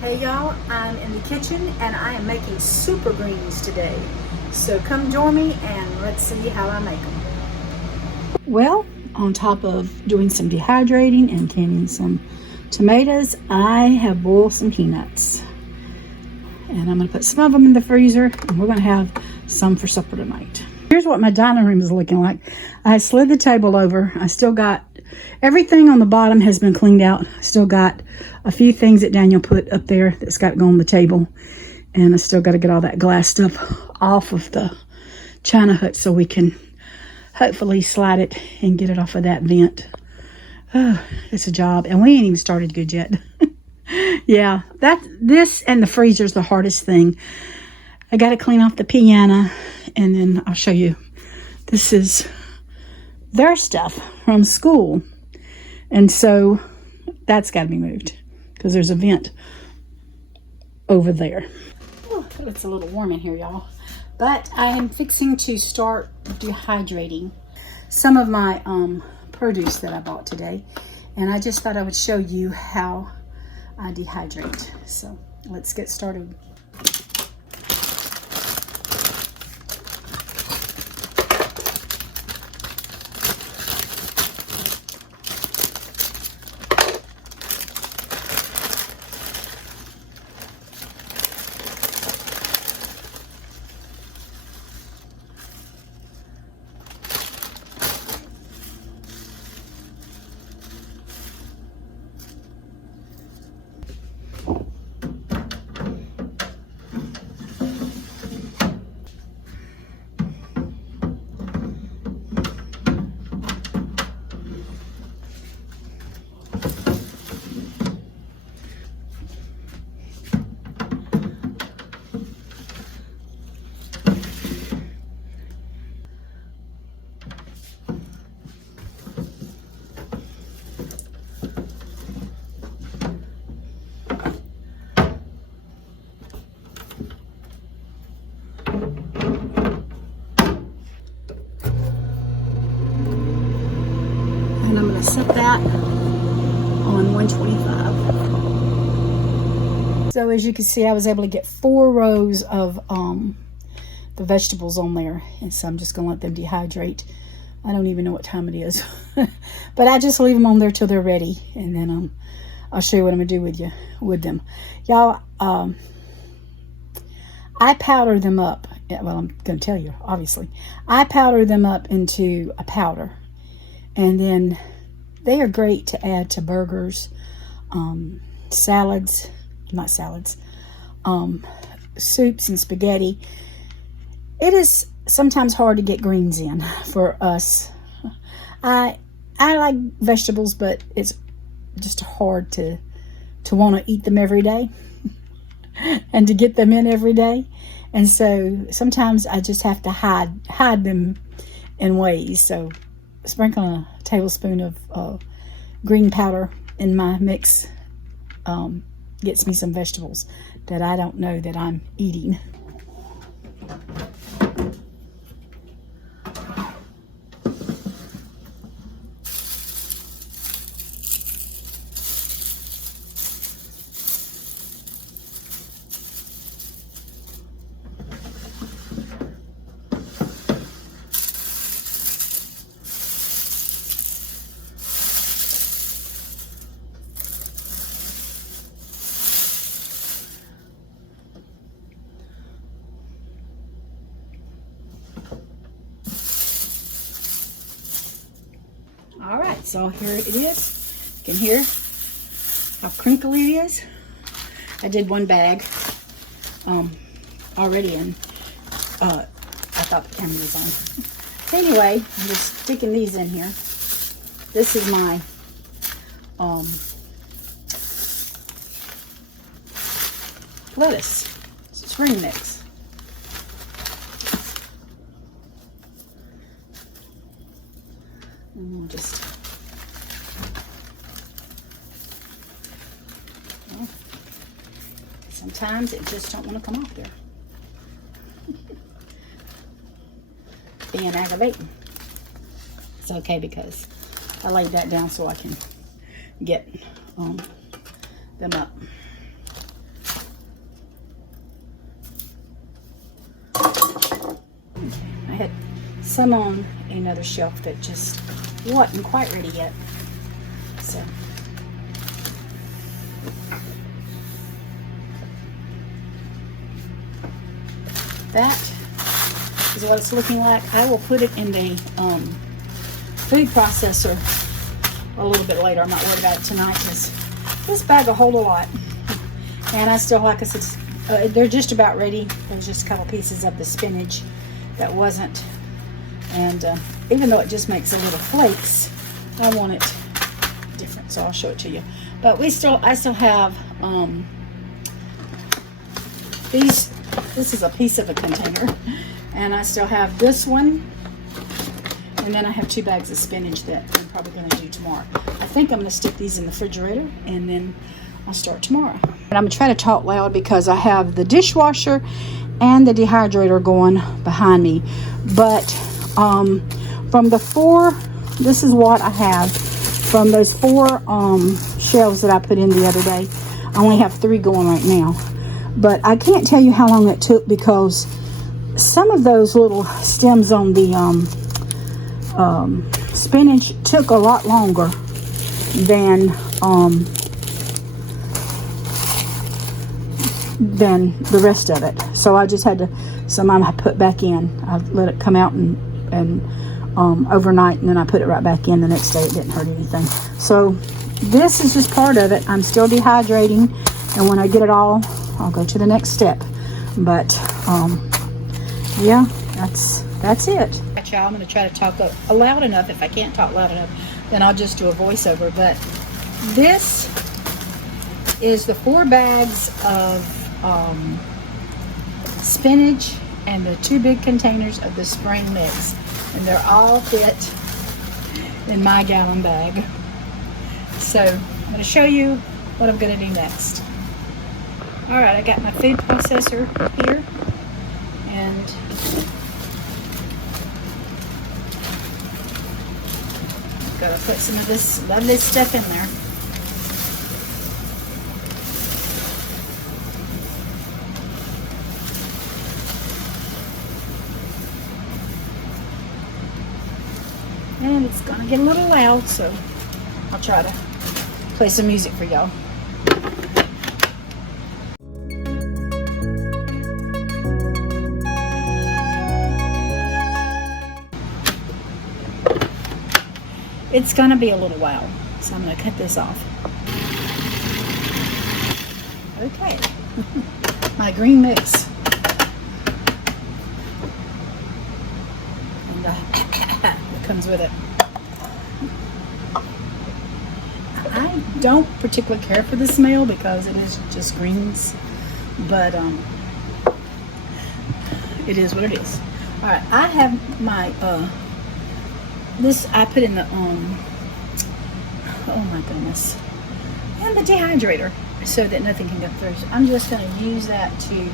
Hey y'all, I'm in the kitchen and I am making super greens today. So come join me and let's see how I make them. Well, on top of doing some dehydrating and canning some tomatoes, I have boiled some peanuts. And I'm going to put some of them in the freezer and we're going to have some for supper tonight. Here's what my dining room is looking like. I slid the table over. I still got everything on the bottom has been cleaned out. I still got a few things that Daniel put up there that's got to go on the table. And I still got to get all that glass stuff off of the China hut so we can hopefully slide it and get it off of that vent. Oh, it's a job. And we ain't even started good yet. Yeah, this and the freezer is the hardest thing. I got to clean off the piano and then I'll show you. This is their stuff from school. And so that's got to be moved because there's a vent over there. Oh, it's a little warm in here, y'all. But I am fixing to start dehydrating some of my produce that I bought today. And I just thought I would show you how I dehydrate. So let's get started. And I'm going to set that on 125. So as you can see, I was able to get 4 rows of the vegetables on there. And so I'm just going to let them dehydrate. I don't even know what time it is. But I just leave them on there till they're ready. And then I'll show you what I'm going to do with them. Y'all, I powder them up. Yeah, well, I'm going to tell you, obviously. I powder them up into a powder. And then they are great to add to burgers, soups and spaghetti. It is sometimes hard to get greens in for us. I like vegetables, but it's just hard to want to eat them every day and to get them in every day. And so sometimes I just have to hide them in ways. So sprinkling a tablespoon of green powder in my mix gets me some vegetables that I don't know that I'm eating. All right, so here it is. You can hear how crinkly it is. I did one bag already, and I thought the camera was on. Anyway, I'm just sticking these in here. This is my lettuce spring mix. And we'll just, well, sometimes it just don't want to come off there. Being aggravating. It's okay because I laid that down so I can get them up. some on another shelf that just wasn't quite ready yet. So that is what it's looking like. I will put it in the food processor a little bit later. I'm not worried about it tonight because this bag will hold a lot. And I still, like I said, they're just about ready. There's just a couple pieces of the spinach that wasn't. And even though it just makes a little flakes, I want it different, so I'll show it to you. But I still have these. This is a piece of a container, and I still have this one, and then I have 2 bags of spinach that I'm probably going to do tomorrow. I think I'm going to stick these in the refrigerator, and then I'll start tomorrow. And I'm going to try to talk loud because I have the dishwasher and the dehydrator going behind me. But from the 4, this is what I have from those 4 shelves that I put in the other day. I only have 3 going right now. But I can't tell you how long it took because some of those little stems on the spinach took a lot longer than the rest of it. So I just had to, some I put back in. I let it come out and overnight, and then I put it right back in the next day. It didn't hurt anything. So this is just part of it. I'm still dehydrating, and when I get it all, I'll go to the next step. But yeah, that's it. Y'all, I'm going to try to talk loud enough. If I can't talk loud enough, then I'll just do a voiceover. But this is the 4 bags of spinach and the 2 big containers of the spring mix, and they're all fit in my gallon bag. So I'm going to show you what I'm going to do next. Alright, I got my food processor here, and gotta put some of this lovely stuff in there. And it's gonna get a little loud, so I'll try to play some music for y'all. It's gonna be a little while, so I'm gonna cut this off. Okay, my green mix. And it comes with it. I don't particularly care for the smell because it is just greens, but it is what it is. All right, I have my this I put in the oh my goodness, and the dehydrator so that nothing can go through. So I'm just going to use that to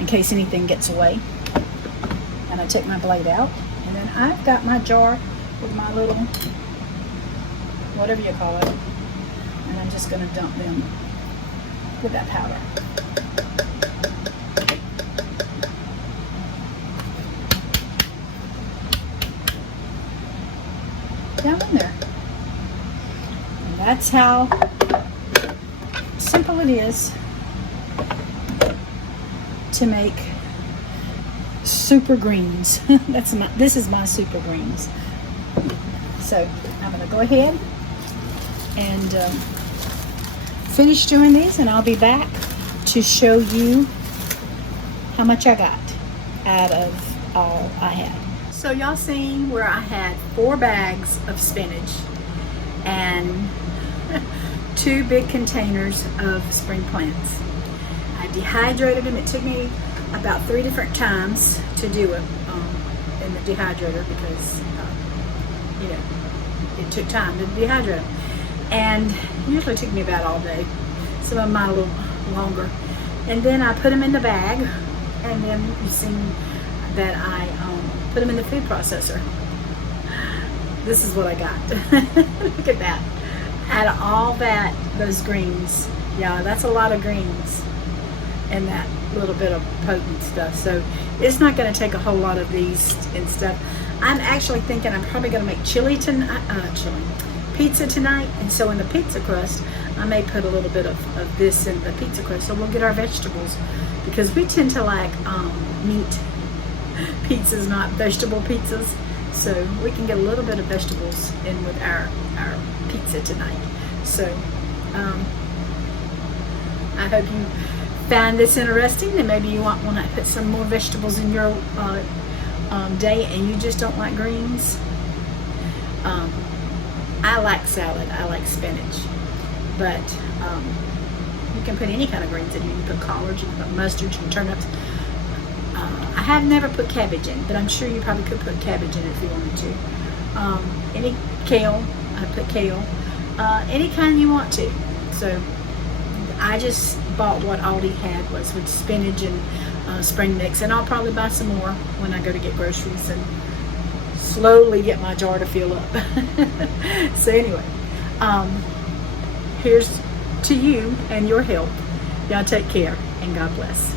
in case anything gets away. And I take my blade out, and then I've got my jar with my little whatever you call it, and I'm just going to dump them with that powder. Down in there. And that's how simple it is to make super greens. This is my super greens. So I'm going to go ahead and finish doing these, and I'll be back to show you how much I got out of all I had. So y'all seen where I had 4 bags of spinach and 2 big containers of spring plants. I dehydrated them. It took me about 3 different times to do it in the dehydrator because you know, it took time to dehydrate them. And it usually took me about all day. Some of them might a little longer. And then I put them in the bag, and then you've seen that I put them in the food processor. This is what I got. Look at that. Out of all those greens, yeah, that's a lot of greens. and that little bit of potent stuff. So it's not going to take a whole lot of these and stuff. I'm actually thinking I'm probably going to make pizza tonight, and so in the pizza crust I may put a little bit of this in the pizza crust, so we'll get our vegetables, because we tend to like meat pizzas, not vegetable pizzas, so we can get a little bit of vegetables in with our pizza tonight. So I hope you found this interesting, and maybe you want to put some more vegetables in your day and you just don't like greens. I like salad, I like spinach, but you can put any kind of greens in. You can put collards, you can put mustards, you can turnips. I have never put cabbage in, but I'm sure you probably could put cabbage in if you wanted to. Any kale, I put kale, any kind you want to. So I just bought what Aldi had, was with spinach and spring mix, and I'll probably buy some more when I go to get groceries and slowly get my jar to fill up. So anyway, here's to you and your health. Y'all take care, and God bless.